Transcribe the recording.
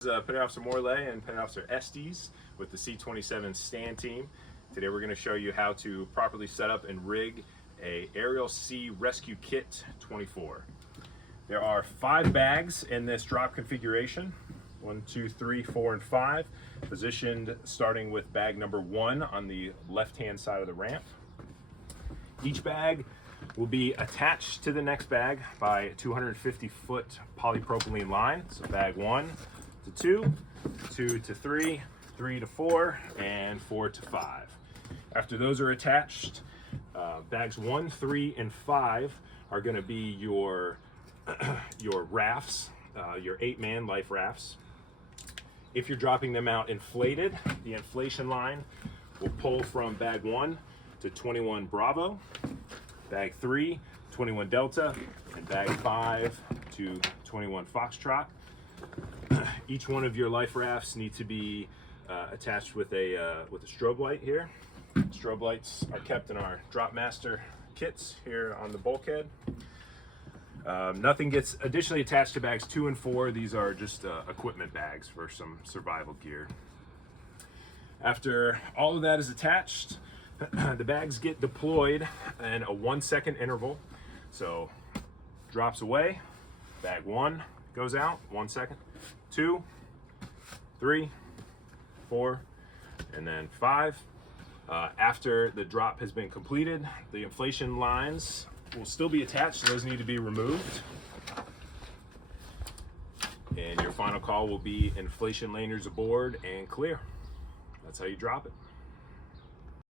Petty Officer Morley and Petty Officer Estes with the C27 stand team. Today we're going to show you how to properly set up and rig a Aerial Sea Rescue Kit 24. There are 5 bags in this drop configuration. 1, 2, 3, 4, and 5. Positioned starting with bag number 1 on the left-hand side of the ramp. Each bag will be attached to the next bag by a 250-foot polypropylene line. So bag 1 to 2, 2 to 3, 3 to 4, and 4 to 5. After those are attached, bags 1, 3, and 5 are going to be your rafts, your 8-man life rafts. If you're dropping them out inflated, the inflation line will pull from bag 1 to 21 Bravo, bag 3, 21 Delta, and bag 5 to 21 Foxtrot. Each one of your life rafts need to be attached with a strobe light here. Strobe lights are kept in our Drop Master kits here on the bulkhead. Nothing gets additionally attached to bags 2 and 4. These are just equipment bags for some survival gear. After all of that is attached, the bags get deployed in a 1-second interval. So drops away, bag 1 goes out, 1 second, 2, 3, 4, and then 5. After the drop has been completed, the inflation lines will still be attached, so those need to be removed. And your final call will be inflation laners aboard and clear. That's how you drop it.